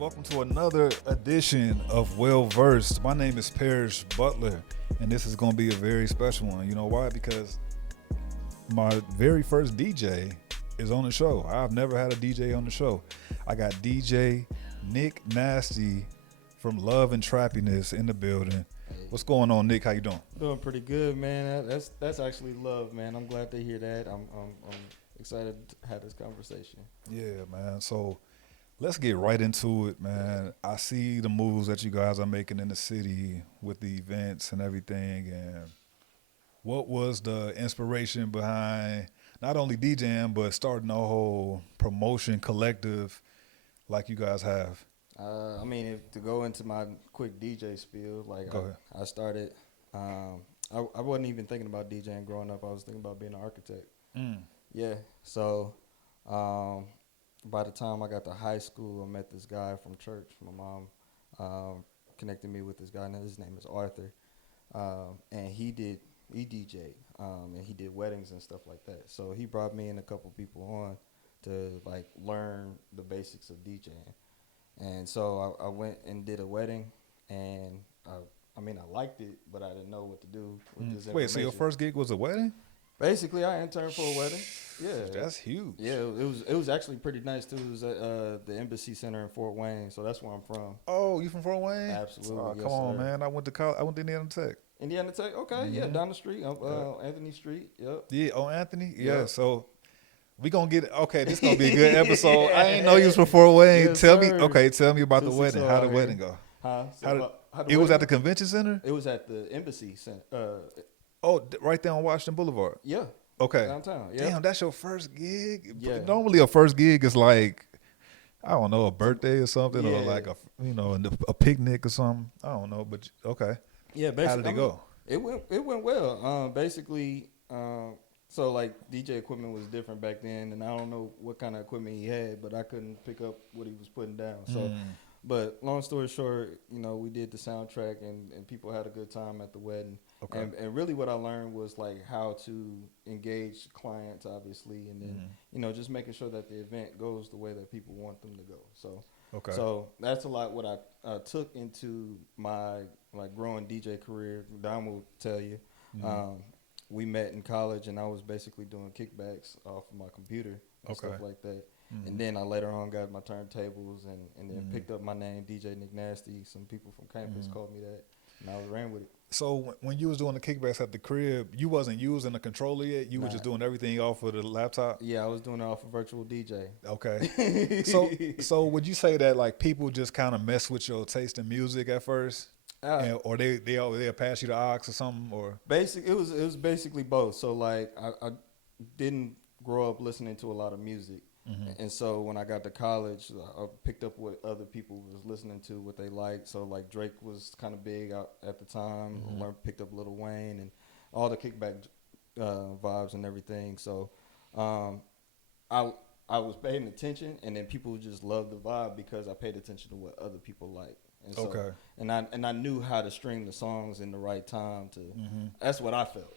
Welcome to another edition of Well Versed. My name is Parish Butler, and this is going to be a very special one. You know why? Because my very first DJ is on the show. I've never had a DJ on the show. I got DJ Nick Nasty from Love and Trappiness in the building. What's going on, Nick? How you doing? Doing pretty good, man. That's actually love, man. I'm glad to hear that. I'm excited to have this conversation. Yeah, man. So let's get right into it, man. I see the moves that you guys are making in the city with the events and everything. And what was the inspiration behind not only DJing, but starting a whole promotion collective like you guys have? To go into my quick DJ spiel, I started, I wasn't even thinking about DJing growing up. I was thinking about being an architect. Yeah. So, by the time I got to high school, I met this guy from church. My mom connected me with this guy. Now his name is Arthur, and he DJ'd, and he did weddings and stuff like that. So he brought me and a couple people on to learn the basics of DJing. And so I went and did a wedding, and I liked it, but I didn't know what to do with this information. Wait, so your first gig was a wedding? Basically, I interned for a wedding. Yeah, that's huge. Yeah, it was actually pretty nice too. It was at the Embassy Center in Fort Wayne, so that's where I'm from. Oh, you from Fort Wayne? Absolutely. Oh, yes, come on, sir. man. I went to college. I went to Indiana Tech. Indiana Tech. Okay, yeah, down the street, Anthony Street. Yep. Yeah, on Anthony. Yeah. Yep. So we gonna get okay. This gonna be a good episode. I ain't know you was from Fort Wayne. Yes, tell sir. me. Tell me about the wedding. How the wedding go? Huh? It was at the convention center. It was at the Embassy Center. Right there on Washington Boulevard. Yeah. Okay. Downtown. Yeah. Damn, that's your first gig. Yeah. Normally, a first gig is like, I don't know, a birthday or something, or Yeah. like a picnic or something. I don't know, but okay. Yeah. Basically, How did it go? It went well. So DJ equipment was different back then, and I don't know what kind of equipment he had, but I couldn't pick up what he was putting down. So, but long story short, we did the soundtrack, and people had a good time at the wedding. Okay. And really, what I learned was how to engage clients, obviously, and then just making sure that the event goes the way that people want them to go. So, Okay. So that's a lot what I took into my growing DJ career. Don will tell you. We met in college, and I was basically doing kickbacks off of my computer and stuff like that. And then I later on got my turntables and then picked up my name, DJ Nick Nasty. Some people from campus called me that, and I ran with it. So when you was doing the kickbacks at the crib, you wasn't using a controller yet? You were just doing everything off of the laptop? Yeah, I was doing it off of virtual DJ. Okay. So would you say that people just kind of mess with your taste in music at first? Or they'll pass you the aux or something, or it was basically both. So I didn't grow up listening to a lot of music, and so when I got to college, I picked up what other people was listening to, what they liked. So Drake was kind of big out at the time. Picked up Lil Wayne and all the kickback vibes and everything. So I was paying attention, and then people just loved the vibe because I paid attention to what other people liked. And so, okay. And I knew how to string the songs in the right time to. That's what I felt.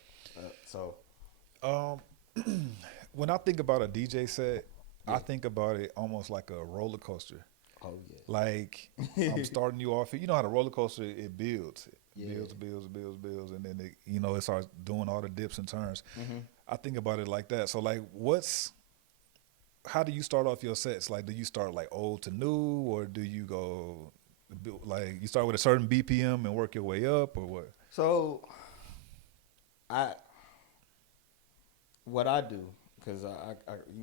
When I think about a DJ set, I think about it almost like a roller coaster. Oh yeah. Like I'm starting you off. You know how the roller coaster it builds, builds, and then it starts doing all the dips and turns. I think about it like that. So how do you start off your sets? Do you start old to new, or do you go? You start with a certain BPM and work your way up, or what? So, what I do, because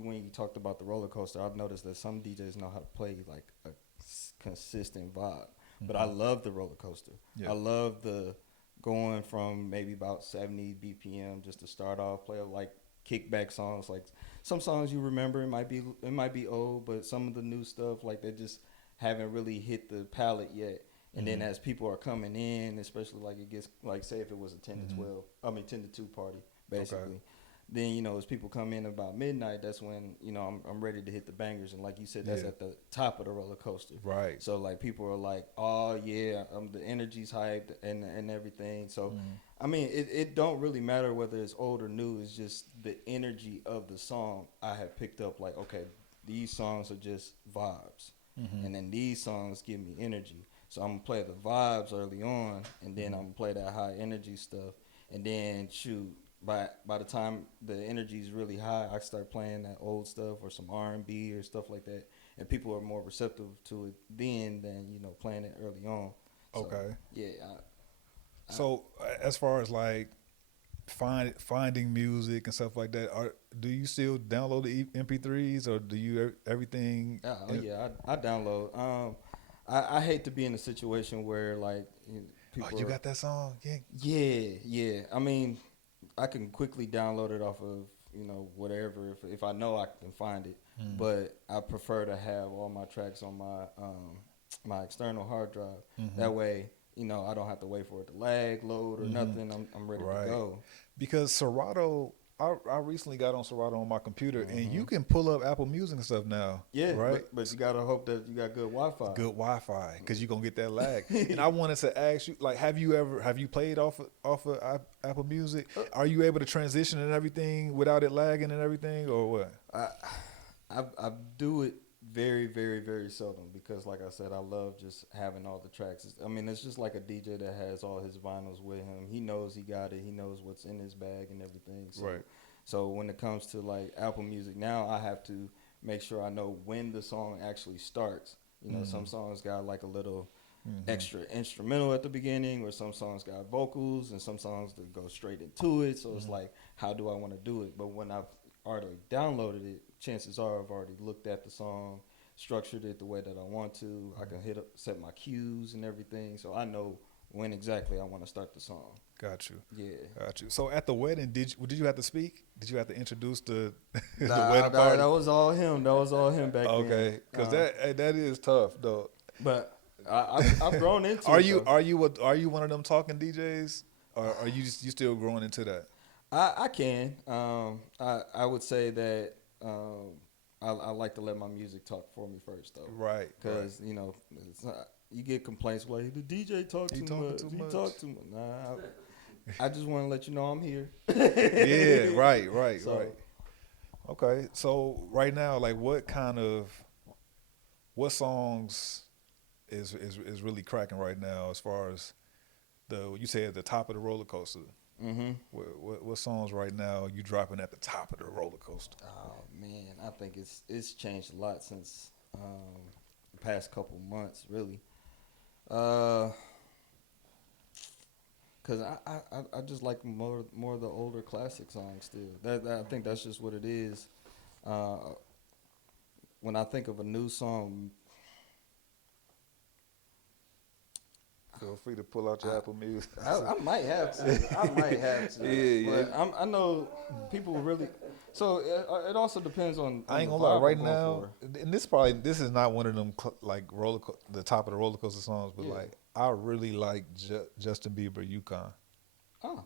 when you talked about the roller coaster, I've noticed that some DJs know how to play a consistent vibe, but I love the roller coaster. Yeah. I love the going from maybe about 70 BPM just to start off, play kickback songs, some songs you remember. It might be old, but some of the new stuff they just haven't really hit the palette yet. And then as people are coming in, especially it gets say if it was a 10 to 2 party, basically. Okay. Then, as people come in about midnight, that's when, I'm ready to hit the bangers. And like you said, that's at the top of the roller coaster. Right. So people are oh yeah, the energy's hyped and everything. So, it don't really matter whether it's old or new. It's just the energy of the song I have picked up okay, these songs are just vibes. and then these songs give me energy. So I'm gonna play the vibes early on, and then I'm gonna play that high energy stuff, and then shoot. By the time the energy is really high, I start playing that old stuff or some R&B or stuff like that, and people are more receptive to it then than playing it early on. So, Okay. yeah. So as far as like finding music and stuff like that, do you still download the MP3s or do you everything? I download. I hate to be in a situation where like people. Oh, you got that song? Yeah. I mean, I can quickly download it off of whatever if I know I can find it. But I prefer to have all my tracks on my external hard drive. That way, I don't have to wait for it to lag, load, or nothing. I'm ready to go. Because Serato, I recently got on Serato on my computer, and you can pull up Apple Music and stuff now. Yeah, right. But you gotta hope that you got good Wi-Fi. Good Wi-Fi, because you're gonna get that lag. And I wanted to ask you, like, have you played off of Apple Music? Are you able to transition and everything without it lagging and everything, or what? I do it very, very, very seldom because, like I said, I love just having all the tracks. I mean, it's just like a DJ that has all his vinyls with him. He knows he got it. He knows what's in his bag and everything. So, right. So when it comes to like Apple Music now, I have to make sure I know when the song actually starts. Some songs got like a little extra instrumental at the beginning, or some songs got vocals, and some songs that go straight into it. So it's like, how do I want to do it? But when I've already downloaded it, chances are I've already looked at the song, structured it the way that I want to. I can set my cues and everything, so I know when exactly I want to start the song. Got you. Yeah. Got you. So at the wedding, did you have to speak? Did you have to introduce the Nah, wedding party? That was all him. That was all him back then. Okay, because that is tough though. But I've grown into. Are it, are you one of them talking DJs, or are you still growing into that? I can. I would say that I like to let my music talk for me first, though. Right. Because you get complaints like the DJ talk too much. He talk too much. Nah, I just want to let you know I'm here. Yeah. Right. So, right. Okay. So right now, like, what songs is really cracking right now as far as you said the top of the roller coaster? Mm-hmm. What songs right now you dropping at the top of the roller coaster? Oh man, I think it's changed a lot since the past couple months, really. Cause I just like more of the older classic songs still. I think that's just what it is. When I think of a new song. Feel free to pull out your Apple Music. I might have to. Yeah. But I know people really. So it also depends on. I ain't the gonna lie. vibe Right I'm now, going for. and this is not one of them like the top of the roller coaster songs, but Yeah. like I really like Justin Bieber, Yukon. Oh.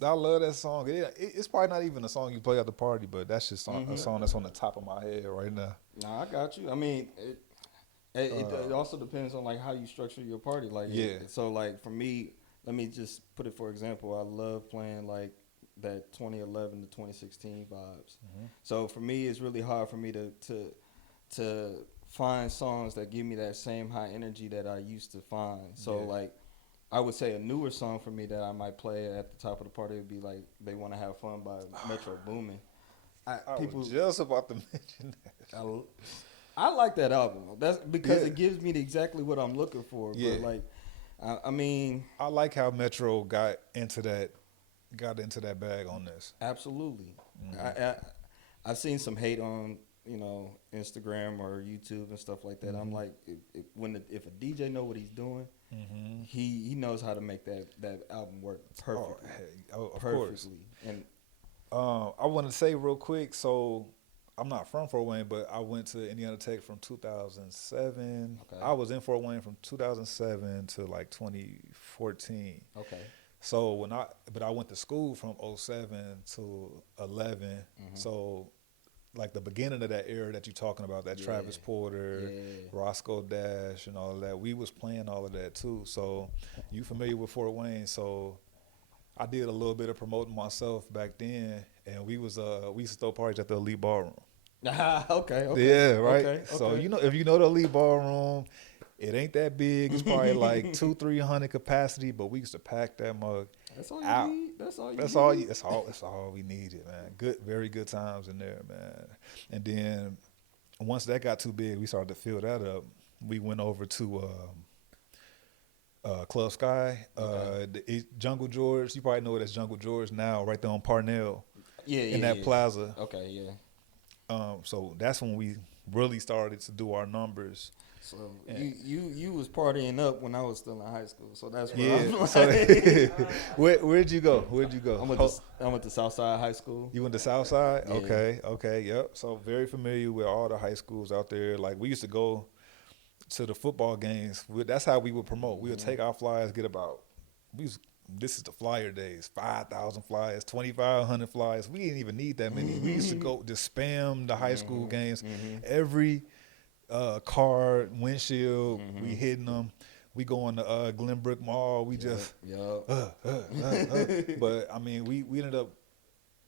I love that song. It's probably not even a song you play at the party, but that's just a song that's on the top of my head right now. Nah, I got you. I mean, it also depends on like how you structure your party. Like, so like for me, let me just put it for example. I love playing like that 2011 to 2016 vibes. So for me, it's really hard for me to find songs that give me that same high energy that I used to find. So like, I would say a newer song for me that I might play at the top of the party would be like "They Want to Have Fun" by Metro Boomin. I was just about to mention that. I like that album. That's because it gives me exactly what I'm looking for. Yeah. But like, I mean, I like how Metro got into that bag on this. Absolutely. I've seen some hate on Instagram or YouTube and stuff like that. I'm like, if a DJ know what he's doing, he knows how to make that album work perfectly. Of perfectly. Course. And I want to say real quick. So I'm not from Fort Wayne, but I went to Indiana Tech from 2007. Okay. I was in Fort Wayne from 2007 to like 2014. Okay. So I went to school from 07 to 11. So like the beginning of that era that you're talking about, that Travis Porter, Roscoe Dash, and all of that, we was playing all of that too. So you familiar with Fort Wayne? So I did a little bit of promoting myself back then, and we used to throw parties at the Elite Ballroom. Okay. Yeah, right. Okay. So if you know the Elite Ballroom, it ain't that big. It's probably like 200-300 capacity, but we used to pack that mug That's all you out. need. That's all you That's need. all. That's all we needed, man. Very good times in there, man. And then once that got too big, we started to fill that up. We went over to Club Sky, Jungle George. You probably know it as Jungle George now, right there on Parnell. In that plaza. Okay, yeah. So that's when we really started to do our numbers. So you was partying up when I was still in high school. So that's where Yeah. I'm like. So where'd you go? I went to Southside High School. You went to Southside? Yeah. Okay, yep. So very familiar with all the high schools out there. Like we used to go to the football games. That's how we would promote. We would take our flyers, this is the flyer days, 5,000 flyers, 2,500 flyers. We didn't even need that many. We used to go just spam the high school games. Every car, windshield, we hitting them. We go on the Glenbrook Mall. We just, but I mean, we ended up.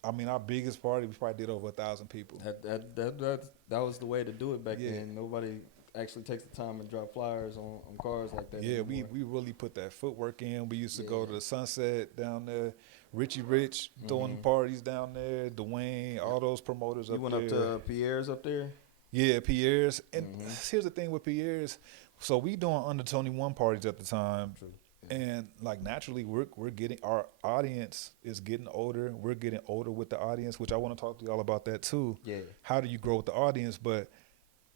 I mean, our biggest party, we probably did over 1,000 people. That was the way to do it back then. Nobody actually takes the time and drop flyers on cars like that. Yeah, anymore. we really put that footwork in. We used to go to the Sunset down there, Richie Rich throwing parties down there, Dwayne, all those promoters up there. You went up to Pierre's up there? Yeah, Pierre's. And here's the thing with Pierre's. So we doing under 21 parties at the time. True. And like naturally we're getting, our audience is getting older. We're getting older with the audience, which I want to talk to y'all about that too. Yeah. How do you grow with the audience? But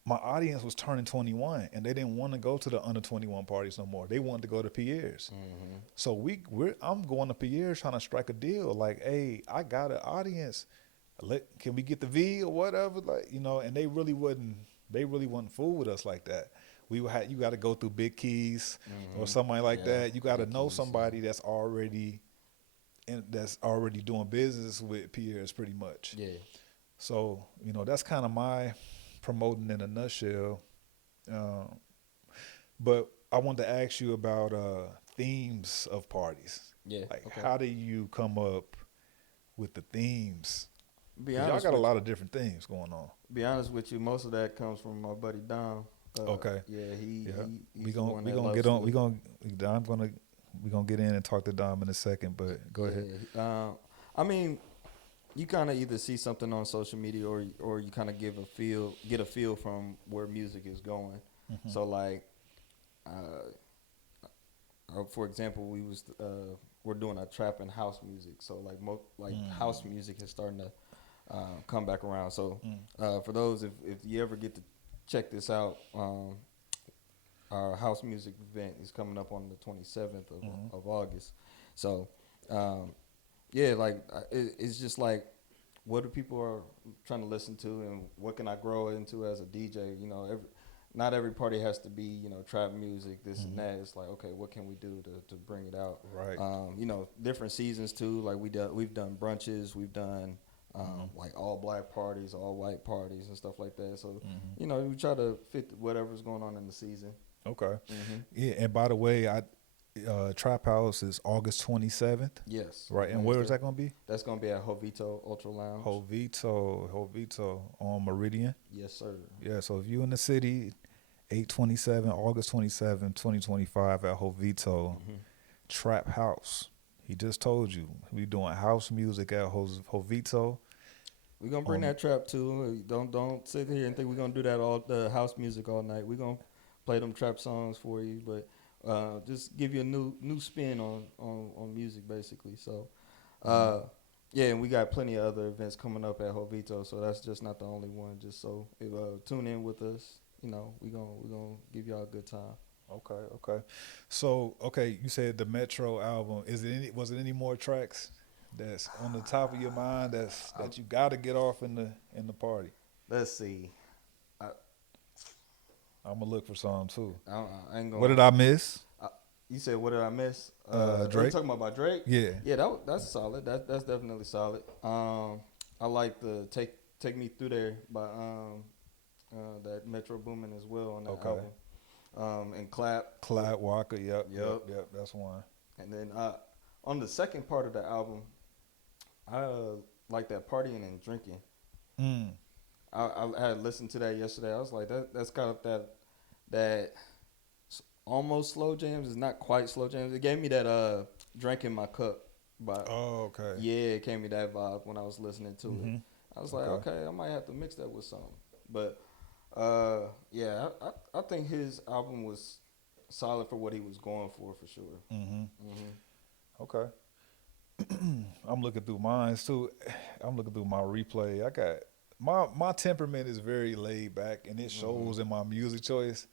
my audience was turning 21 and they didn't want to go to the under 21 parties no more. They wanted to go to Pierre's. So I'm going to Pierre's trying to strike a deal. Like, hey, I got an audience. Can we get the V or whatever? Like, and they really wasn't fool with us like that. You got to go through Big Keys or somebody like that. You got to know somebody that's already doing business with Pierre's pretty much. Yeah. So, that's kind of my promoting in a nutshell. But I wanted to ask you about themes of parties. Yeah. Like, how do you come up with the themes? Y'all got a lot of different things going on. Be honest with you, most of that comes from my buddy Dom. Okay. Yeah, we gonna get on. We gonna get in and talk to Dom in a second. But go ahead. I mean, you kind of either see something on social media or you kind of get a feel from where music is going. So like, for example, we're doing a trap and house music. So like house music is starting to come back around. So for those, if you ever get to check this out, our house music event is coming up on the 27th of August. So, it's just like, what do people are trying to listen to, and what can I grow into as a DJ? Not every party has to be, trap music, this and that. It's like, okay, what can we do to bring it out? Right. Different seasons too. Like we've done brunches, we've done like all black parties, all white parties, and stuff like that. So, we try to fit whatever's going on in the season. Okay. Yeah, and by the way, Trap House is August 27th. Yes. Right, and where is that going to be? That's going to be at Jovito Ultra Lounge. Jovito on Meridian. Yes, sir. Yeah, so if you in the city, August 27, 2025 at Jovito, Trap House. He just told you we doing house music at Jovito. We're gonna bring that trap too. Don't sit here and think we're gonna do the house music all night. We're gonna play them trap songs for you, but just give you a new spin on music basically. So and we got plenty of other events coming up at Jovito, so that's just not the only one. Just so if tune in with us, we're gonna give y'all a good time. Okay. So, you said the Metro album. Was it any more tracks that's on the top of your mind that you got to get off in the party? Let's see. I'm gonna look for some too. I ain't gonna. What did I miss? You said what did I miss? Drake. Are you talking about Drake? Yeah. Yeah, that's solid. That's definitely solid. I like the Take Me Through There by that Metro Boomin as well on that album. And Clap Walker, yep, that's one. And then on the second part of the album, I like that Partying and Drinking. I had listened to that yesterday. I was like, that's kind of that almost slow jams. It's not quite slow jams. It gave me that drink in my cup vibe. Oh, okay. Yeah, it gave me that vibe when I was listening to it. I was like, okay, I might have to mix that with something. But yeah, I think his album was solid for what he was going for sure. Okay. I'm looking through mine too. I'm looking through my replay. I got my temperament is very laid back, and it shows in my music choice.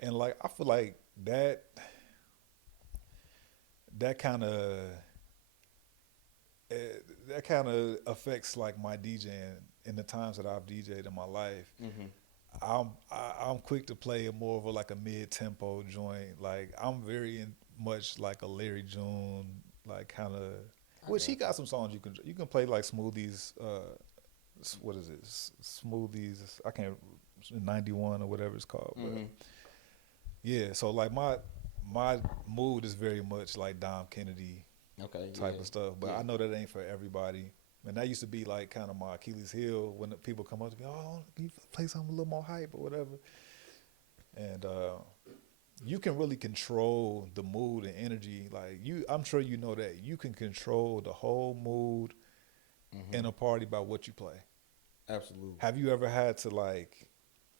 And like I feel like that kind of affects like my DJing in the times that I've DJed in my life. I'm quick to play more of like a mid tempo joint. Like I'm very much like a Larry June, like kind of. Which he got some songs you can play like Smoothies. What is it? Smoothies. I can't. 91 or whatever it's called. But yeah, so like my mood is very much like Dom Kennedy type of stuff. But I know that ain't for everybody. And that used to be like kind of my Achilles heel when the people come up to me, oh, can you play something a little more hype or whatever. And you can really control the mood and energy. Like I'm sure you know that you can control the whole mood in a party by what you play. Absolutely. Have you ever had to like?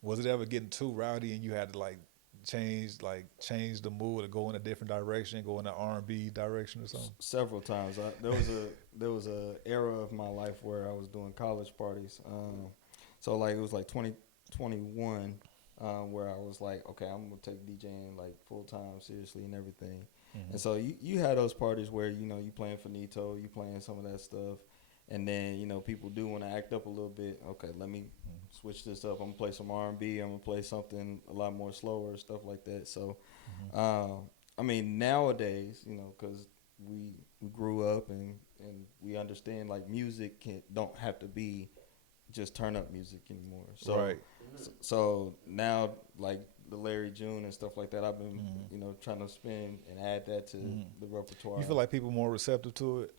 Was it ever getting too rowdy and you had to like change the mood or go in a different direction, go in an R&B direction or something? Several times. There was a era of my life where I was doing college parties. So like it was like 2021 where I was like, okay, I'm gonna take DJing like full time seriously and everything. And so you had those parties where you playing finito, you playing some of that stuff. And then, people do want to act up a little bit. Okay, let me switch this up. I'm going to play some R&B. I'm going to play something a lot more slower, stuff like that. So, I mean, nowadays, because we grew up and we understand, like, music don't have to be just turn-up music anymore. So, right. So now, like, the Larry June and stuff like that, I've been, trying to spin and add that to the repertoire. You feel like people more receptive to it?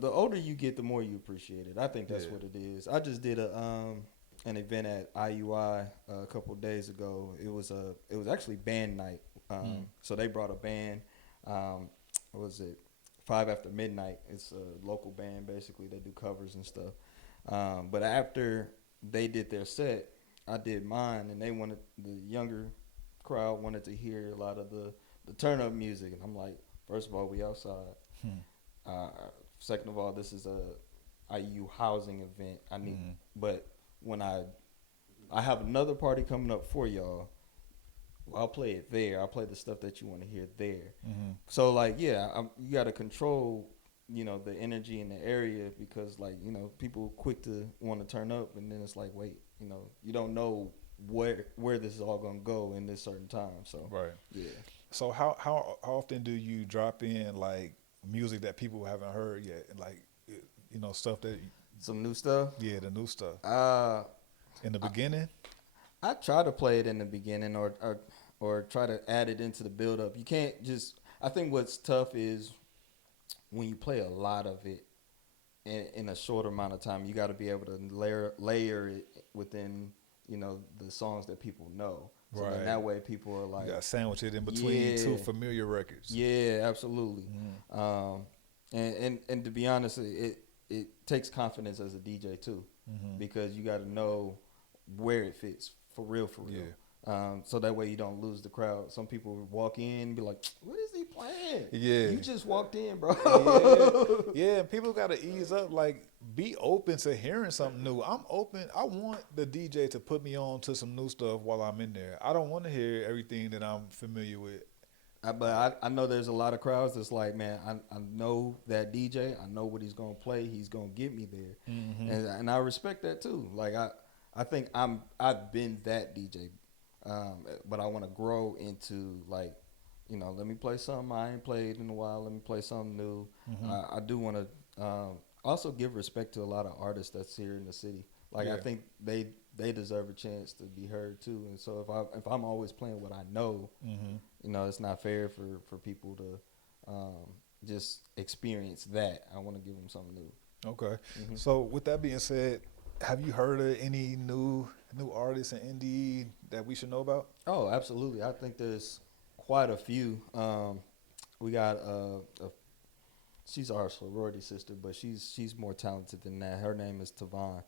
The older you get, the more you appreciate it. I think that's what it is. I just did an event at IUI a couple of days ago. It was actually band night. So they brought a band. What was it? 5 After Midnight. It's a local band basically. They do covers and stuff. But after they did their set, I did mine, and the younger crowd wanted to hear a lot of the turn up music, and I'm like, first of all, we outside. Second of all, this is a IU housing event. But when I have another party coming up for y'all, I'll play it there. I'll play the stuff that you want to hear there. So like, you got to control, the energy in the area because like, people quick to want to turn up, and then it's like, wait, you don't know where this is all gonna go in this certain time. So right, yeah. So how often do you drop in like music that people haven't heard yet, like stuff that some new stuff? Yeah, the new stuff. In the beginning, I try to play it in the beginning, or try to add it into the build up. You can't just. I think what's tough is when you play a lot of it in a short amount of time. You got to be able to layer it within the songs that people know. So right. then that way people are like, you got to sandwich it in between two familiar records. Yeah, absolutely. And to be honest, it takes confidence as a DJ too, because you got to know where it fits for real. Yeah. So that way you don't lose the crowd. Some people walk in and be like, what is he playing? Yeah. You just walked in, bro. Yeah, people got to ease up. Like, be open to hearing something new. I'm open. I want the DJ to put me on to some new stuff while I'm in there. I don't want to hear everything that I'm familiar with. But I know there's a lot of crowds that's like, man, I know that DJ. I know what he's going to play. He's going to get me there. And I respect that too. Like, I think I've been that DJ. But I want to grow into like, let me play something I ain't played in a while. Let me play something new. I do want to also give respect to a lot of artists that's here in the city. Like I think they deserve a chance to be heard too. And so if I'm always playing what I know, it's not fair for people to just experience that. I want to give them something new. Okay. So with that being said, have you heard of any new artists in indie that we should know about? Oh, absolutely. I think there's quite a few. We got she's our sorority sister, but she's more talented than that. Her name is Tavon.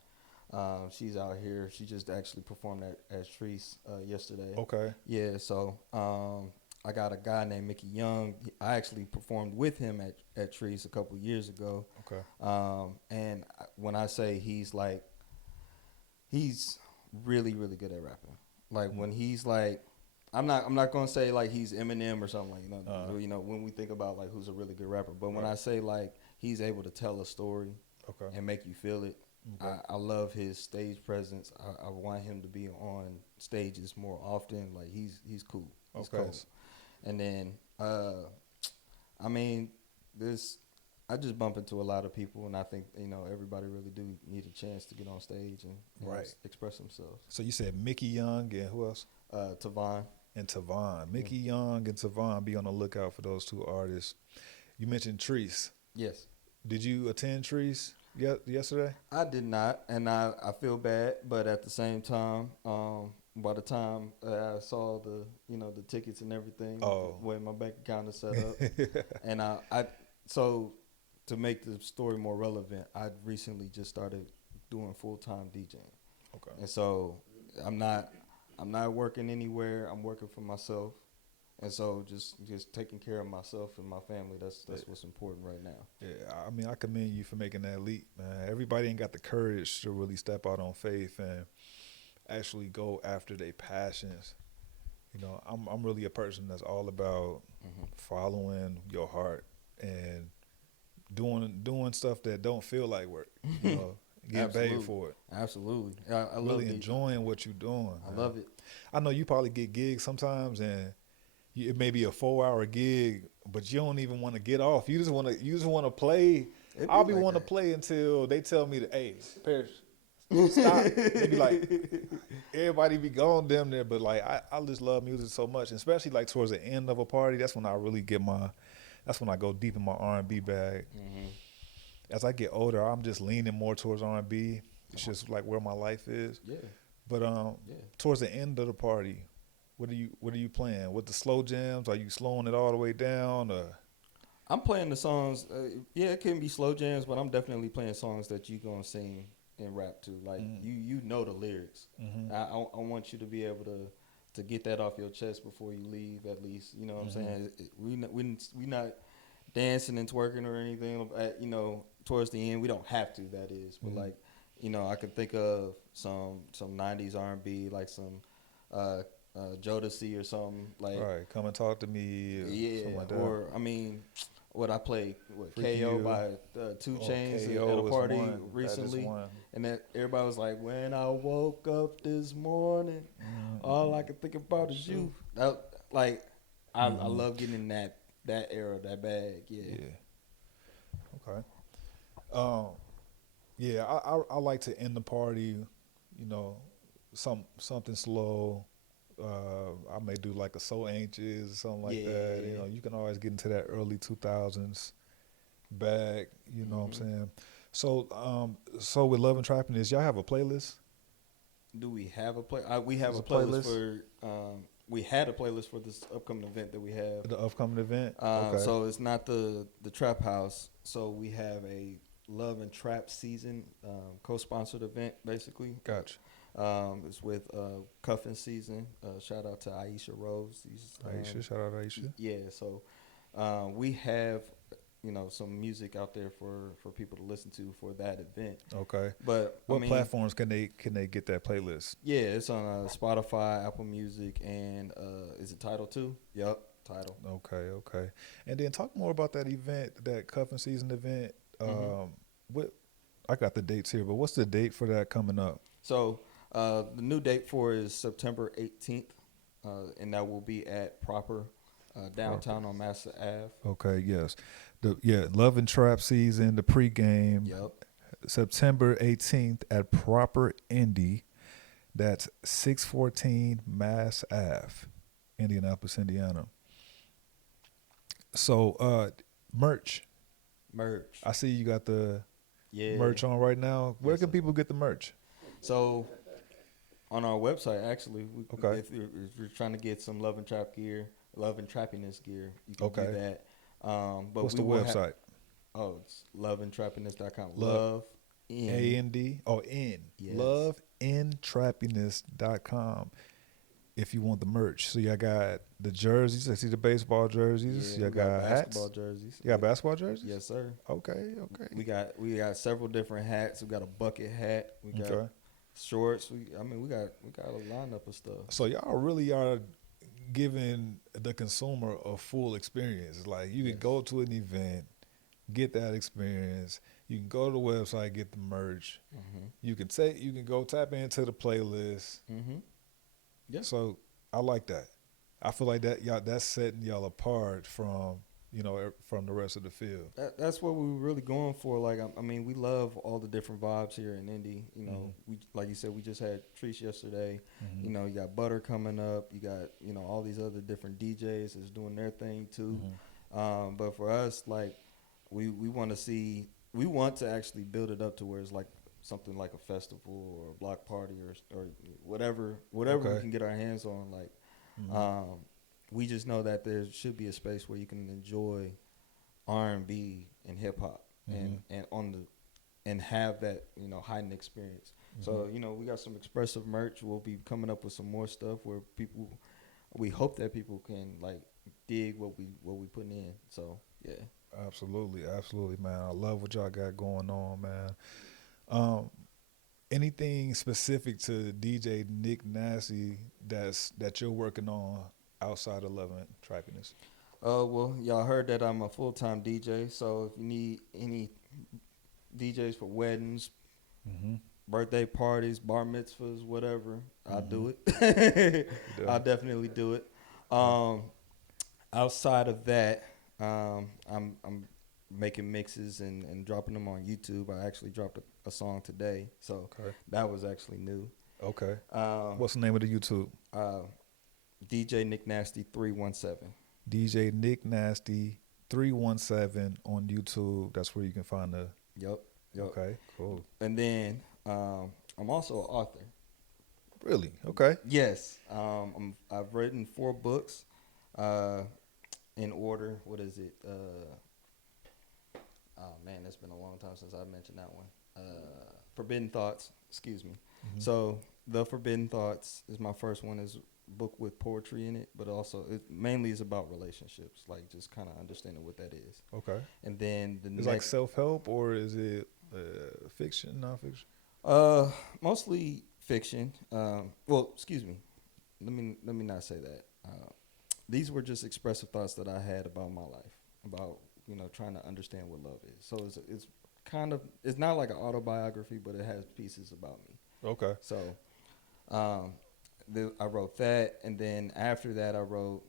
She's out here. She just actually performed at Treese yesterday. Okay. Yeah, so I got a guy named Mickey Young. I actually performed with him at Treese a couple years ago. Okay. And when I say he's really, really good at rapping. Like when he's like, I'm not gonna say like he's Eminem or something like when we think about like who's a really good rapper. But when I say like he's able to tell a story and make you feel it, I love his stage presence. I want him to be on stages more often. Like he's cool. He's cool. And then I mean I just bump into a lot of people, and I think everybody really do need a chance to get on stage and express themselves. So you said Mickey Young and who else? Tavon. And Tavon. Mickey Young and Tavon. Be on the lookout for those two artists. You mentioned Treese. Yes. Did you attend Treese yesterday? I did not, and I feel bad, but at the same time, by the time I saw the tickets and everything, when my bank account is set up, and so to make the story more relevant, I recently just started doing full-time DJing. Okay. And so I'm not working anywhere. I'm working for myself. And so just taking care of myself and my family, that's what's important right now. Yeah, I mean, I commend you for making that leap, man. Everybody ain't got the courage to really step out on faith and actually go after their passions. I'm really a person that's all about following your heart and doing stuff that don't feel like work. Get paid for it. Absolutely. I really love enjoying what you're doing. I love it. I know you probably get gigs sometimes, and it may be a 4-hour gig, but you don't even want to get off. You just want to play. I'll be wanting to play until they tell me hey, Parish, stop. They be like, everybody be gone damn there, but like I just love music so much, and especially like towards the end of a party. That's when I really that's when I go deep in my R&B bag. Mm-hmm. As I get older, I'm just leaning more towards R&B. It's just like where my life is. Yeah. But towards the end of the party, what are you playing? With the slow jams? Are you slowing it all the way down? Or? I'm playing the songs. It can be slow jams, but I'm definitely playing songs that you gonna sing and rap to. Like you know the lyrics. Mm-hmm. I want you to be able to get that off your chest before you leave. At least you know what I'm saying. We not dancing and twerking or anything. Towards the end, we don't have to. That is, but like I could think of some 90s R&B, like some Jodeci or something like. Right, come and talk to me. Something like that. Or I mean, what I played, KO by 2 Chainz at a party recently, and that everybody was like, "When I woke up this morning, all I could think about is you." I love getting in that era, that bag. Yeah. Okay. I like to end the party, something slow. I may do like a So Anxious or something like that. Yeah. You can always get into that early 2000s bag. You know what I'm saying? So with Love and Trapping, y'all have a playlist? Do we have a play? We have a playlist for. We had a playlist for this upcoming event that we have. The upcoming event? Okay. So it's not the Trap House. So we have a Love and Trap season co-sponsored event, basically. Gotcha. It's with Cuffin Season. Shout out to Aisha Rose. Shout out to Aisha. Yeah, so we have some music out there for people to listen to for that event. Okay. But what platforms can they get that playlist? Yeah, it's on Spotify, Apple Music, and is it Tidal too? Yep, Tidal. Okay. And then talk more about that event, that Cuffin Season event. I got the dates here, but what's the date for that coming up? So the new date for it is September 18th, and that will be at Proper downtown on Massa Ave. Okay, yes. Love and Trap Season, the pregame. Yep. September 18th at Proper Indy. That's 614 Mass Ave, Indianapolis, Indiana. So merch. I see you got the merch on right now. Where can people get the merch? So on our website, actually, Okay. if you're trying to get some love and trappiness gear, you can do Okay. that. But What's we the will have. website? Oh, it's loveandtrappiness.com. Love Love in A-N-D. Oh, N. yes. Loveandtrappiness.com. If you want the merch. So y'all got the jerseys. I see the baseball jerseys. Yeah, Y'all we got got basketball hats. jerseys. You got basketball jerseys? Yes, sir. Okay, okay. We got several different hats. We got a bucket hat. We got Okay. shorts. We got a lineup of stuff. So y'all really are giving the consumer a full experience. Like you can Yes. go to an event, get that experience. You can go to the website, get the merch. Mhm. You can go tap into the playlist. Mhm. Yeah. So I like that. I feel like that's setting y'all apart from from the rest of the field. That's what we were really going for. Like, I mean, we love all the different vibes here in Indy. You know, we like you said, we just had Treese yesterday. You know, you got Butter coming up. You got all these other different DJs that's doing their thing too. But for us, like, we want to actually build it up to where it's like something like a festival or a block party or whatever Okay. we can get our hands on. Like, we just know that there should be a space where you can enjoy R&B and hip hop and have that heightened experience. So we got some expressive merch. We'll be coming up with some more stuff where we hope that people can like dig what we putting in. So yeah. Absolutely, absolutely, man. I love what y'all got going on, man. Anything specific to DJ Nick Nasty that you're working on outside of Love and Trappiness? Well, y'all heard that I'm a full-time DJ. So if you need any DJs for weddings, birthday parties, bar mitzvahs, whatever, I'll do it. I'll definitely do it. Outside of that, I'm making mixes and dropping them on YouTube. I actually dropped a song today, so that was actually new. Okay. What's the name of the YouTube? DJ Nick Nasty 317. DJ Nick Nasty 317 on YouTube. That's where you can find the. Yep. Okay. Cool. And then I'm also an author. Really? Okay. Yes. I've written 4 books. In order. What is it? Oh man, it's been a long time since I mentioned that one. Forbidden Thoughts. Excuse me. So The Forbidden Thoughts is my first one. Is a book with poetry in it, but also it mainly is about relationships, like just kind of understanding what that is. Okay. And then the It's next, like self-help, or is it fiction, nonfiction? mostly fiction. Well, excuse me. Let me not say that. These were just expressive thoughts that I had about my life, about trying to understand what love is. So it's not like an autobiography, but it has pieces about me. Okay. So I wrote that, and then after that I wrote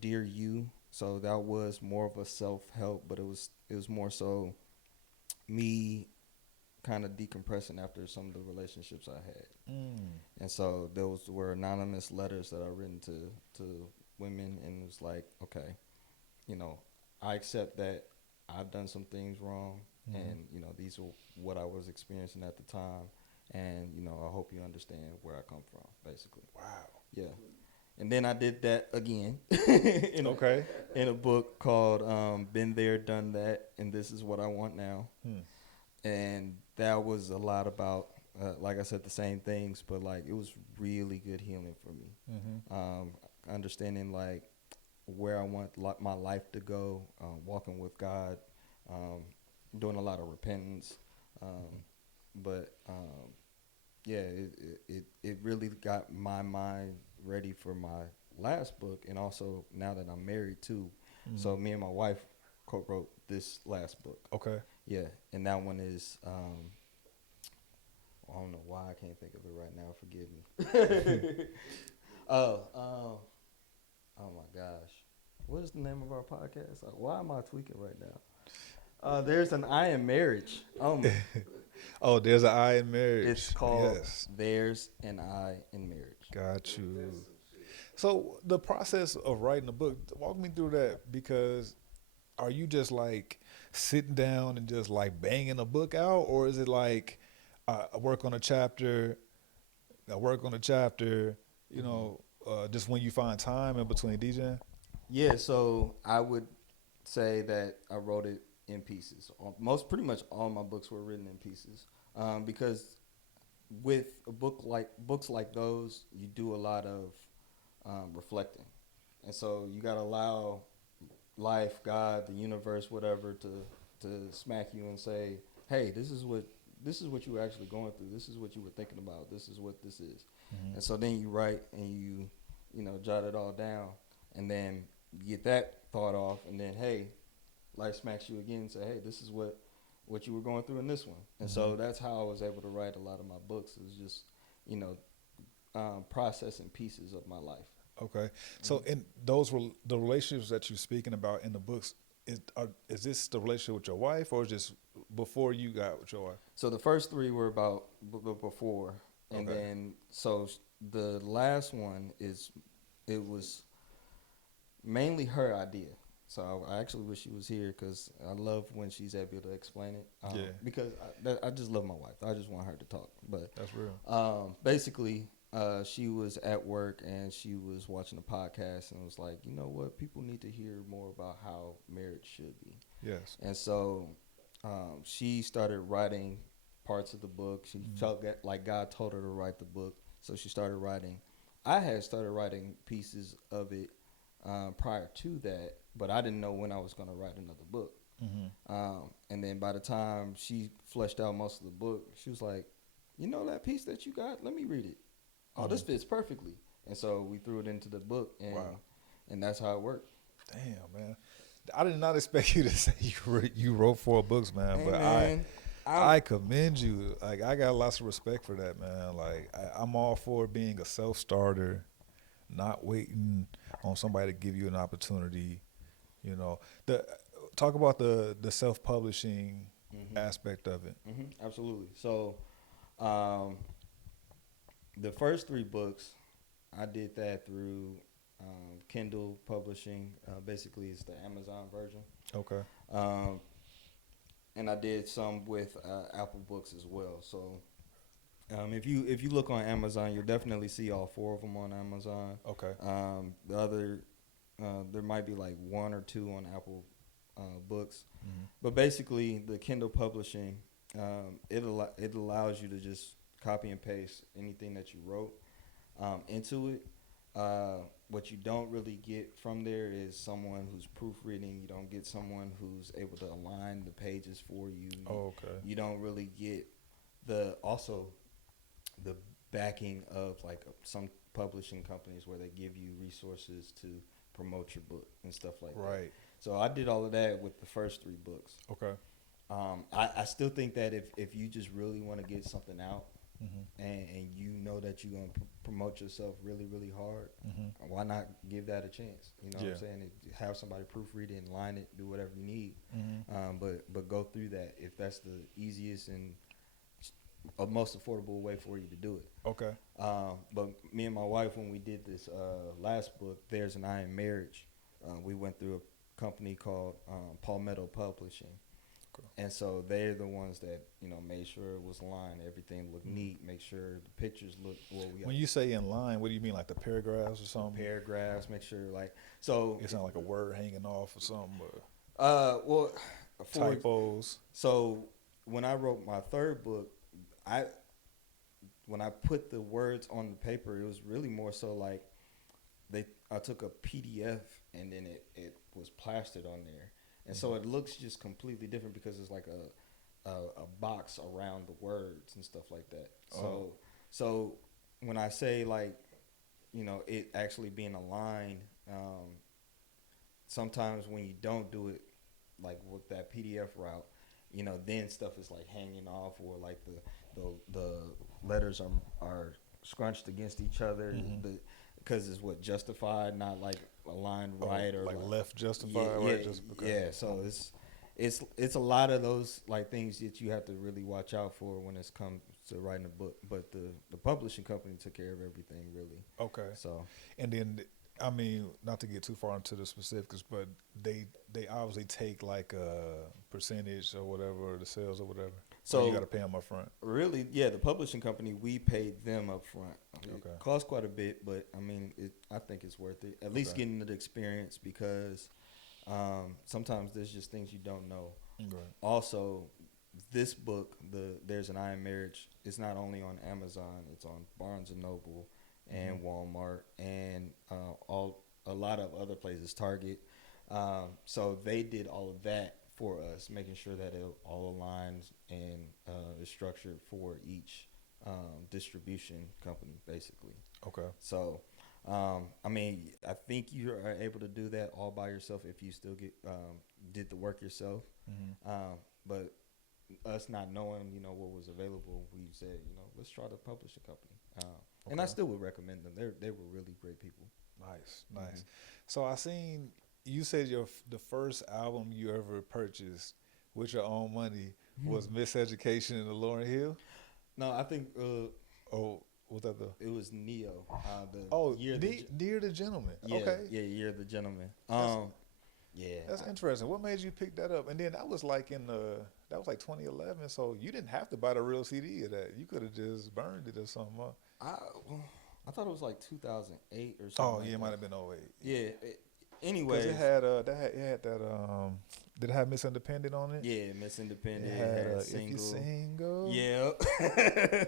Dear You. So that was more of a self-help, but it was more so me kind of decompressing after some of the relationships I had. And so those were anonymous letters that I written to women, and it was like, okay, I accept that I've done some things wrong, and these are what I was experiencing at the time, and I hope you understand where I come from, basically. Wow. Yeah. And then I did that again in a book called Been There, Done That, and This Is What I Want Now. And that was a lot about, like I said, the same things, but like it was really good healing for me. Understanding like where I want my life to go, walking with God, doing a lot of repentance. Yeah, it really got my mind ready for my last book, and also now that I'm married too. So me and my wife co-wrote this last book. Okay. Yeah, and that one is I don't know why I can't think of it right now. Forgive me. Oh my gosh, what is the name of our podcast? Why am I tweaking right now? There's an I in Marriage. Oh, there's an I in Marriage. It's called There's an I in Marriage. Got you. So the process of writing a book, walk me through that, because are you just like sitting down and just like banging a book out, or is it like I work on a chapter, I work on a chapter, you know, just when you find time in between DJing? Yeah, so I would say that I wrote it in pieces. Pretty much all my books were written in pieces, because with books like those, you do a lot of reflecting, and so you gotta allow life, God, the universe, whatever, to smack you and say, "Hey, this is what you were actually going through. This is what you were thinking about. This is what this is." And so then you write and you jot it all down, and then you get that thought off, and then hey, life smacks you again and say, "Hey, this is what you were going through in this one." And so that's how I was able to write a lot of my books. It was just you know processing pieces of my life. Okay. So in those the relationships that you're speaking about in the books, is this the relationship with your wife, or is just before you got with your wife? So the first three were about before, and Okay. then so the last one it was mainly her idea. So I actually wish she was here because I love when she's able to explain it. Yeah. Because I just love my wife. I just want her to talk. But That's real. basically, she was at work and she was watching a podcast and was like, you know what, people need to hear more about how marriage should be. Yes. And so she started writing parts of the book. She felt like God told her to write the book, so she started writing. I had started writing pieces of it prior to that, but I didn't know when I was going to write another book. And then by the time she fleshed out most of the book, she was like, you know that piece that you got? Let me read it. Oh, this fits perfectly. And so we threw it into the book, and Wow. and that's how it worked. Damn, man. I did not expect you to say you wrote 4 books, man. Hey, But man, I commend you. Like, I got lots of respect for that, man. Like, I'm all for being a self-starter, not waiting on somebody to give you an opportunity. You know, talk about the self-publishing aspect of it. Absolutely. So, the first 3 books, I did that through Kindle publishing. Basically, it's the Amazon version. Okay. And I did some with Apple Books as well. So, if you look on Amazon, you'll definitely see all 4 of them on Amazon. Okay. The other, there might be like 1 or 2 on Apple Books. But basically, the Kindle publishing, it allows you to just copy and paste anything that you wrote into it. What you don't really get from there is someone who's proofreading. You don't get someone who's able to align the pages for you. Oh, okay. You don't really get the backing of like some publishing companies where they give you resources to promote your book and stuff like that. Right. So I did all of that with the first 3 books. Okay. I still think that if you just really want to get something out, and you know that you're going to promote yourself really, really hard, why not give that a chance? You know what I'm saying? Have somebody proofread it and line it, do whatever you need. But go through that if that's the easiest and most affordable way for you to do it. Okay. But me and my wife, when we did this last book, There's an I in Marriage, we went through a company called Palmetto Publishing. And so they're the ones that made sure it was lined, everything looked neat, make sure the pictures look well. When you say in line, what do you mean, like the paragraphs or something? Paragraphs, make sure so. It's not like a word hanging off or something. Well, typos. So when I wrote my 3rd book, when I put the words on the paper, it was really more so like I took a PDF and then it was plastered on there. And so it looks just completely different because it's like a box around the words and stuff like that. So when I say it actually being aligned, sometimes when you don't do it like with that PDF route, then stuff is like hanging off or like the letters are scrunched against each other. Because it's justified, not like aligned right or like left justified, right? Yeah. So it's a lot of those like things that you have to really watch out for when it comes to writing a book. But the publishing company took care of everything really. Okay. So and then I mean, not to get too far into the specifics, but they obviously take like a percentage or whatever, or the sales or whatever? So or you got to pay them up front. really, yeah, the publishing company, we paid them up front. Okay. It costs quite a bit, but I mean, I think it's worth it. At least Okay. getting the experience, because sometimes there's just things you don't know. Right. Also, this book, There's an I in Marriage, it's not only on Amazon, it's on Barnes and Noble and Walmart and a lot of other places, Target. So they did all of that for us, making sure that it all aligns and is structured for each distribution company, basically. Okay. So, I mean, I think you are able to do that all by yourself if you still did the work yourself. But us not knowing, what was available, we said, let's try to publish a company. And I still would recommend them. They were really great people. Nice. So I seen you said the first album you ever purchased with your own money was Miseducation in the Lauryn Hill. No, I think Was that the? it was Neo. Dear the Gentleman. Yeah, Okay. yeah, Year of the Gentleman. Yeah, That's interesting. What made you pick that up? And then that was like 2011. So you didn't have to buy the real CD of that. You could have just burned it or something. I thought it was like 2008 or something. Oh, like yeah, it that. might have been 08. Yeah. Because Anyways, it had did it have Miss Independent on it? yeah, Miss Independent. It had had If You Single. Yeah.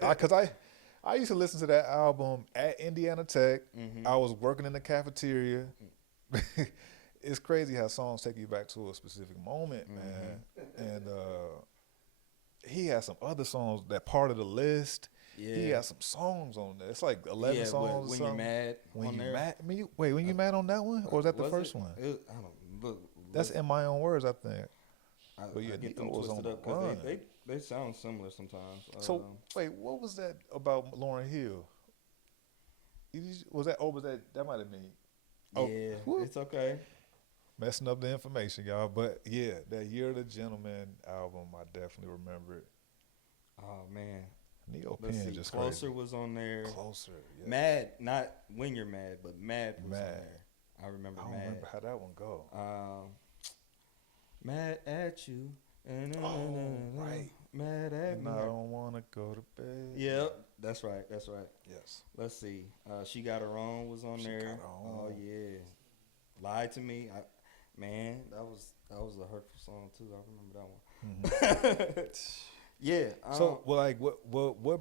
Because I used to listen to that album at Indiana Tech. I was working in the cafeteria. It's crazy how songs take you back to a specific moment, man. And he had some other songs that part of the list. Yeah. He had some songs on there. It's like 11 songs. When You're Mad. When on you there. mad? When you mad on that one, or was that the Was first it? one? I don't look. That's In My Own Words, I think. But yeah, I get Neo them was twisted on up the run. because they sound similar sometimes. So wait, what was that about Lauryn Hill? Was that might have been? yeah, whoop. it's okay. Messing up the information, y'all. But yeah, that Year of the Gentleman album, I definitely remember it. Oh man, Neo let's Penn see. just Closer crazy. was on there. Closer, yeah. Mad, not When You're Mad, but Mad was on Mad. there. I remember I don't Mad. remember how that one go. Mad at you. Right. Mad at And me. I don't want to go to bed. Yep, that's right. Yes. Let's see. She Got Her Own was on She there. Got Her Own. Oh yeah. Lie to Me. Man, that was a hurtful song too. I remember that one. Yeah. So, what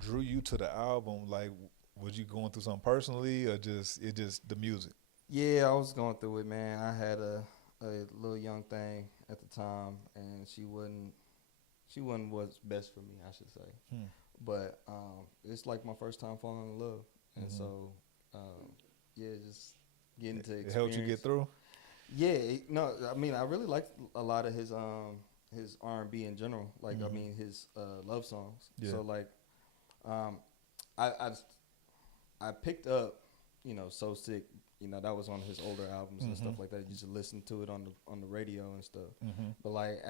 drew you to the album? Like, was you going through something personally, or just the music? Yeah, I was going through it, man. I had a little young thing at the time, and she wasn't what's best for me, I should say. But it's like my first time falling in love, and so yeah, just getting to experience. It helped you get through. Yeah, I mean, I really liked a lot of his R&B in general. Like, I mean, his love songs. Yeah. So like, I picked up, So Sick. That was on his older albums and stuff like that. You just listen to it on the radio and stuff. But like,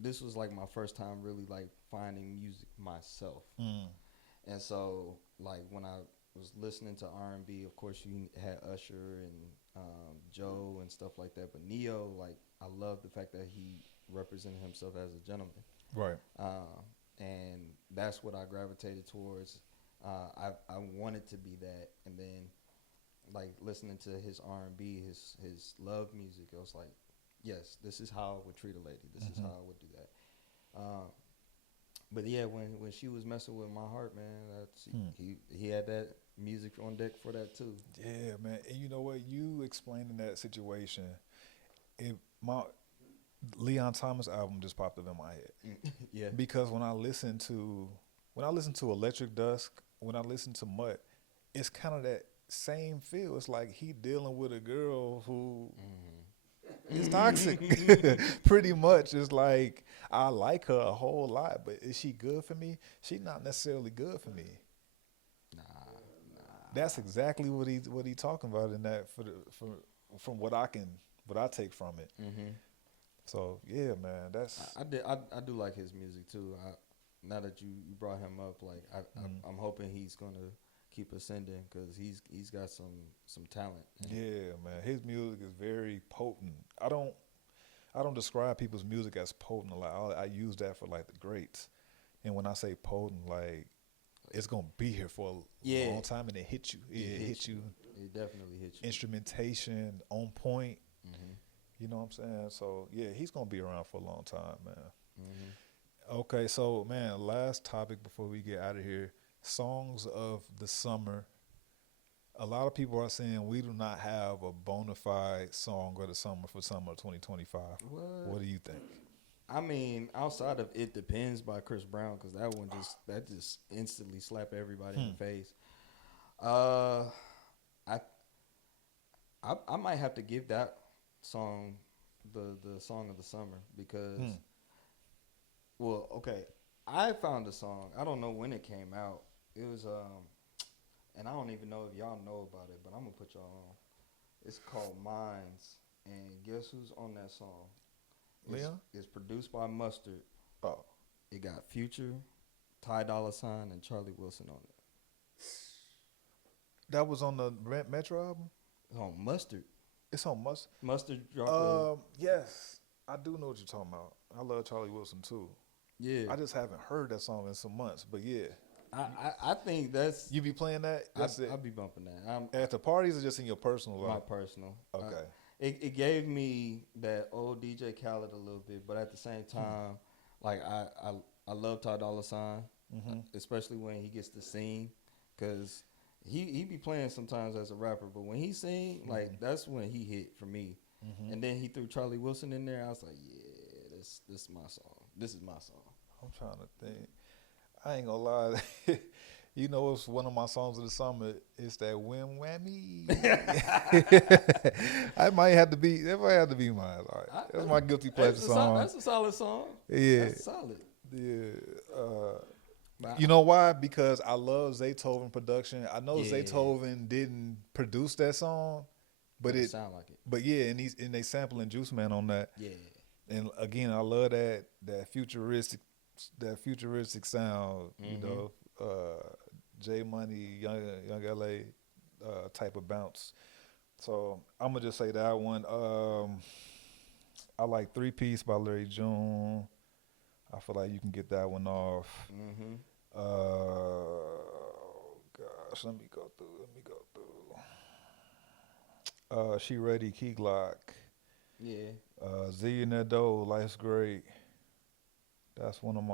this was like my first time really like finding music myself. And so like when I was listening to R&B, of course you had Usher and Joe and stuff like that. But Neo, like, I love the fact that he represented himself as a gentleman. Right. And that's what I gravitated towards. I wanted to be that, and then like listening to his R&B, his love music, I was like, yes, this is how I would treat a lady. This is how I would do that. But yeah, when she was messing with my heart, man, he had that music on deck for that too. Yeah, man. And you know what? You explaining that situation, my Leon Thomas album just popped up in my head. Yeah. Because when I listen to Electric Dusk, when I listen to Mutt, it's kind of that same feel. It's like he dealing with a girl who is toxic. Pretty much. It's like I like her a whole lot, but is she good for me? She's not necessarily good for me. Nah. That's exactly what he talking about in that from what I take from it. So yeah, man, that's I do like his music too. Now that you brought him up, like I'm hoping he's gonna keep ascending because he's got some talent. Yeah, man, his music is very potent. I don't I don't describe people's music as potent. Like I use that for like the greats. And when I say potent, like it's gonna be here for a long time, and it hit you. It hit you. It definitely hit you. Instrumentation on point. Mm-hmm. You know what I'm saying? So yeah, he's gonna be around for a long time, man. Mm-hmm. Okay, so man, last topic before we get out of here: songs of the summer. A lot of people are saying we do not have a bona fide song of the summer for summer 2025. What do you think? I mean, outside of "It Depends" by Chris Brown, because that just instantly slapped everybody in the face. I I might have to give that song the song of the summer because, well, okay, I found a song. I don't know when it came out. It was and I don't even know if y'all know about it, but I'm gonna put y'all on. It's called Minds, and guess who's on that song? Leon? It's produced by Mustard. Oh, It got Future, Ty Dolla $ign, and Charlie Wilson on it. that was on the Metro album. It's on Mustard. It's on Must. Mustard dropped Yes, I do know what you're talking about. I love Charlie Wilson too. yeah. I just haven't heard that song in some months, but yeah, I think that's you be playing that. That's it. I'll be bumping that. At the parties or just in your personal My life? personal. Okay. It gave me that old DJ Khaled a little bit, but at the same time, like I love Ty Dolla $ign, especially when he gets to sing, cause he be playing sometimes as a rapper, but when he sing, like that's when he hit for me. And then he threw Charlie Wilson in there. I was like, yeah, this is my song. This is my song. I'm trying to think. I ain't gonna lie. You know, it's one of my songs of the summer. It's that Whim Whammy. That might have to be mine. All right. That's my guilty pleasure song. That's a solid song. Yeah. That's solid. Yeah. You know why? Because I love Zaytoven production. I know Zaytoven didn't produce that song, but it sound like it. But yeah, and they sampling Juice Man on that. Yeah. And again, I love that futuristic sound. You know, J Money, Young LA type of bounce. So I'm gonna just say that one. I like 3 Piece by Larry June. I feel like you can get that one off. Gosh, let me go through. She Ready, Key Glock. Yeah. Zillionaire Doe, Life's Great. That's one of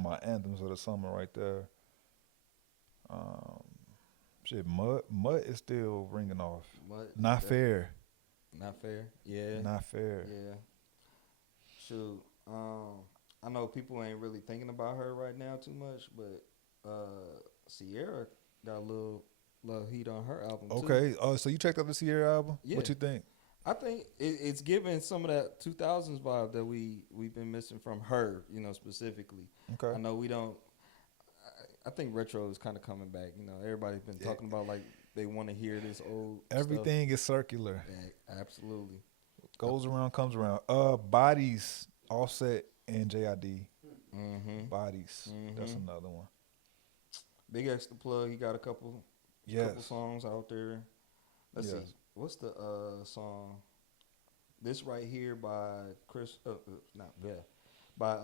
my anthems of the summer right there. Mutt is still ringing off. Not fair. Not fair. Yeah. Not fair. Yeah. Shoot. I know people ain't really thinking about her right now too much, but Sierra got a little heat on her album too. Okay. So you checked out the Sierra album? Yeah. What you think? I think it's giving some of that 2000s vibe that we've been missing from her, you know, specifically. Okay. I know we don't. I think retro is kind of coming back. You know, everybody's been talking about like they want to hear this old. Everything is circular. Yeah, absolutely. Goes around, comes around. Bodies, Offset, and JID. Bodies. That's another one. Big Extra Plug. He got a couple songs out there. Let's see. What's the song? This right here by by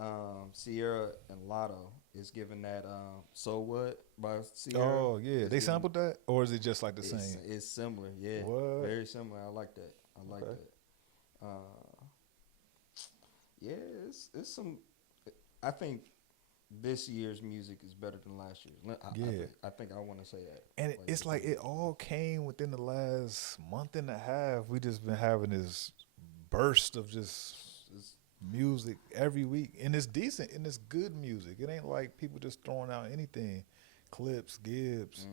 Sierra and Lotto is giving that So What by Sierra. Oh yeah, they sampled that, or is it just like the same? It's similar, yeah. What? Very similar. I like that. Yeah, it's some. I think this year's music is better than last year's. I think I want to say that. And it's like it all came within the last month and a half. We just been having this burst of just music every week, and it's decent and it's good music. It ain't like people just throwing out anything, Clips, Gibbs,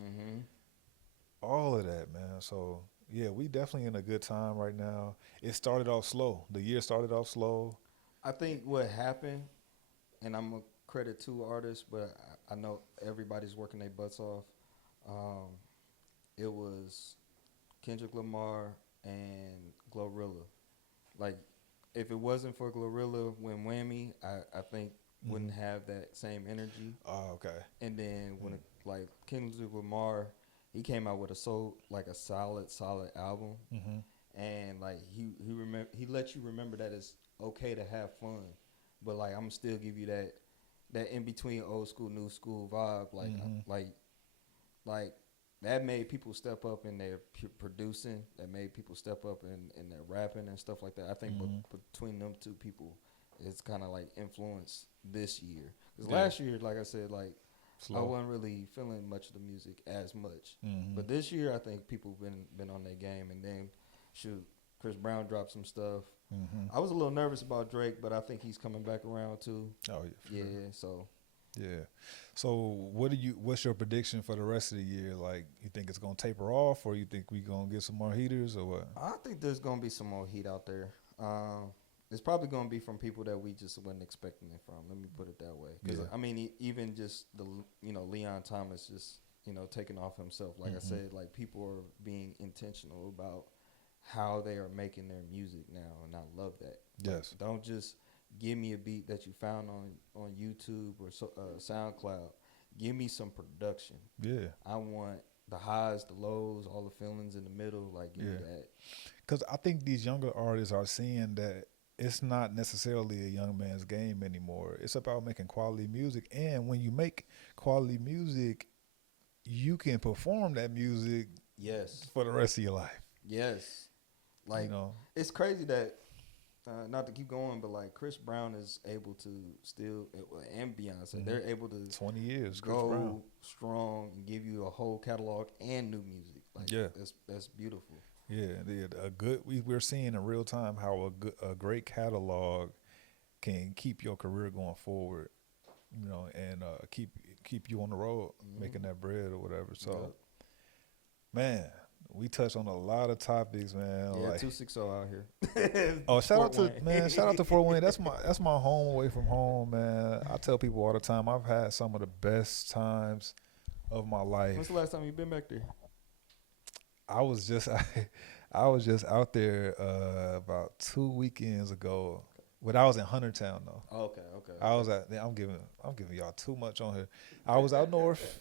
all of that, man. So yeah, we definitely in a good time right now. It started off slow. The year started off slow. I think what happened, and I'm gonna credit 2 artists, but I know everybody's working their butts off. It was Kendrick Lamar and Glorilla. Like, if it wasn't for Glorilla when Whammy, I think wouldn't have that same energy. Oh, okay. And then when like Kendrick Lamar, he came out with a solid album, and like he let you remember that it's okay to have fun, but like I'm still give you that in between old school, new school vibe. Like that made people step up in their producing. That made people step up in their rapping and stuff like that. I think between them two people, it's kind of like influenced this year. Because last year, like I said, like I wasn't really feeling much of the music as much. But this year, I think people been on their game. And then, shoot, Chris Brown dropped some stuff. I was a little nervous about Drake, but I think he's coming back around too. Oh yeah. Yeah. So. Yeah. So what's your prediction for the rest of the year? Like, you think it's gonna taper off, or you think we gonna get some more heaters, or what? I think there's gonna be some more heat out there. It's probably gonna be from people that we just wasn't expecting it from. Let me put it that way. Because I mean, even just the Leon Thomas just taking off himself. Like I said, like people are being intentional about how they are making their music now, and I love that. Yes. Like, don't just give me a beat that you found on YouTube or SoundCloud. Give me some production. Yeah. I want the highs, the lows, all the feelings in the middle. Like, give me that. Because I think these younger artists are seeing that it's not necessarily a young man's game anymore. It's about making quality music. And when you make quality music, you can perform that music for the rest of your life. Yes. Like, it's crazy that, not to keep going, but like Chris Brown is able to still, and Beyonce, they're able to 20 years go strong and give you a whole catalog and new music. Like, that's beautiful. Yeah, a good. We're seeing in real time how a great catalog can keep your career going forward, and keep you on the road, making that bread or whatever. So, man. We touched on a lot of topics, man. Yeah, like 260 out here. shout out to Fort Wayne. That's my home away from home, man. I tell people all the time, I've had some of the best times of my life. When's the last time you've been back there? I was just out there about 2 weekends ago. But I was in Huntertown though. Okay. I was at. I'm giving y'all too much on here. I was out north.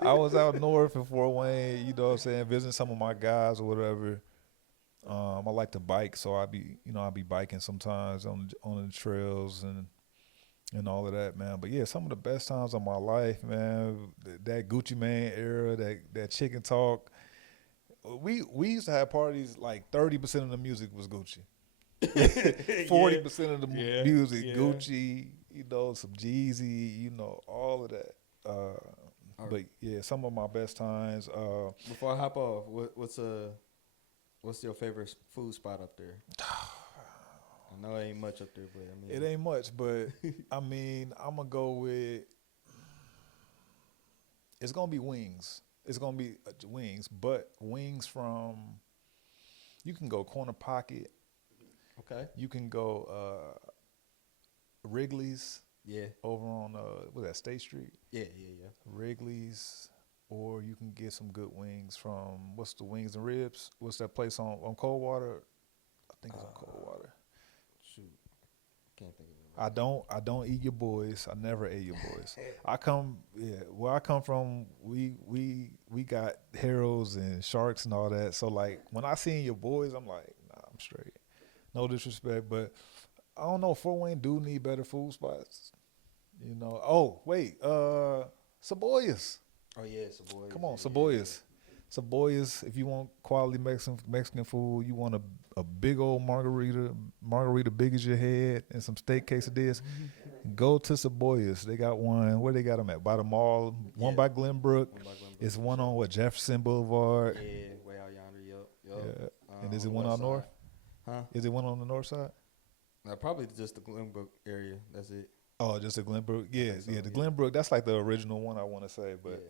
I was out north in Fort Wayne. You know what I'm saying, visiting some of my guys or whatever. I like to bike, so I be biking sometimes on the trails and all of that, man. But yeah, some of the best times of my life, man. That Gucci Mane era, that chicken talk. We used to have parties like 30% of the music was Gucci. 40% of the music, Gucci, some Jeezy, all of that. But yeah, some of my best times. Before I hop off, what's your favorite food spot up there? I know it ain't much up there, but I mean, it ain't much, but I mean, I'm gonna go with. It's gonna be wings. It's gonna be wings, but wings from. You can go Corner Pocket. Okay. You can go Wrigley's. Yeah. Over on what's that, State Street? Yeah. Wrigley's, or you can get some good wings from what's the Wings and Ribs? What's that place on Coldwater? I think it's on Coldwater. Shoot, can't think of it. I don't eat your boys. I never ate your boys. Where I come from, we got heralds and sharks and all that. So like when I seen your boys, I'm like, nah, I'm straight. No disrespect, but I don't know. Fort Wayne do need better food spots. Oh, wait. Saboyas. Oh, yeah, Saboyas. Come on, Saboyas. Saboyas, if you want quality Mexican food, you want a big old margarita big as your head, and some steak quesadillas, go to Saboyas. They got one. Where they got them at? By the mall. One by Glenbrook. It's one on, Jefferson Boulevard? Yeah, way out yonder, yup. Yeah. And is it one out north? Huh? Is it one on the north side? Probably just the Glenbrook area. That's it. Oh, just the Glenbrook? Yeah, so, the Glenbrook. That's like the original one, I want to say. But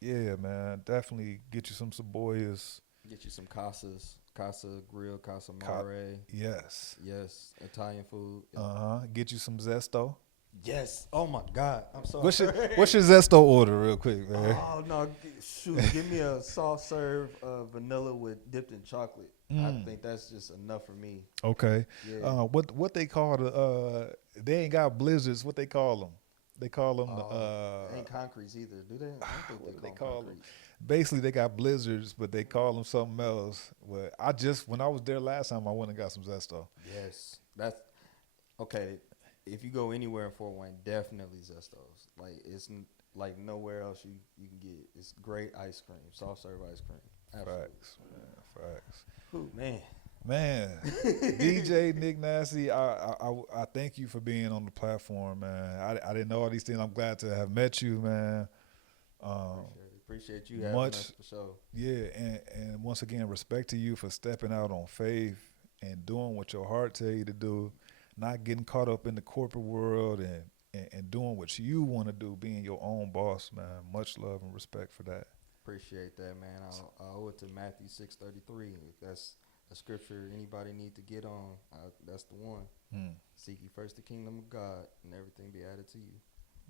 yeah, man, definitely get you some Saboyas. Get you some Casas, Casa Grill, Casa Mare. Yes. Italian food. Get you some Zesto. Yes. Oh my God. I'm sorry. What's your Zesto order, real quick, man? Oh no, shoot! Give me a soft serve vanilla with dipped in chocolate. I think that's just enough for me. Okay. Yeah. What they call they ain't got blizzards. What they call them? They call them ain't concretes either, do they? I don't think they call them. Basically, they got blizzards, but they call them something else. Well, when I was there last time, I went and got some Zesto. Yes. That's okay. If you go anywhere in Fort Wayne, definitely Zesto's. Like like nowhere else you can get. It's great ice cream, soft serve ice cream. Absolutely. Facts, man. Facts. Ooh, man. Man, DJ Nick Nasty, I thank you for being on the platform, man. I didn't know all these things. I'm glad to have met you, man. Appreciate you having us for sure. Yeah, and once again, respect to you for stepping out on faith and doing what your heart tell you to do, not getting caught up in the corporate world and doing what you want to do, being your own boss, man. Much love and respect for that. Appreciate that, man. I owe it to Matthew 6:33. If that's a scripture anybody need to get on, that's the one. Seek ye first the kingdom of God, and everything be added to you.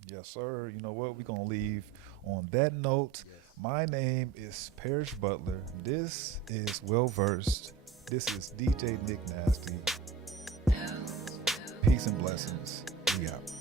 Yes, sir. You know what? We're going to leave on that note. Yes. My name is Parish Butler. This is Well Versed. This is DJ Nick Nasty. Peace and blessings. We out.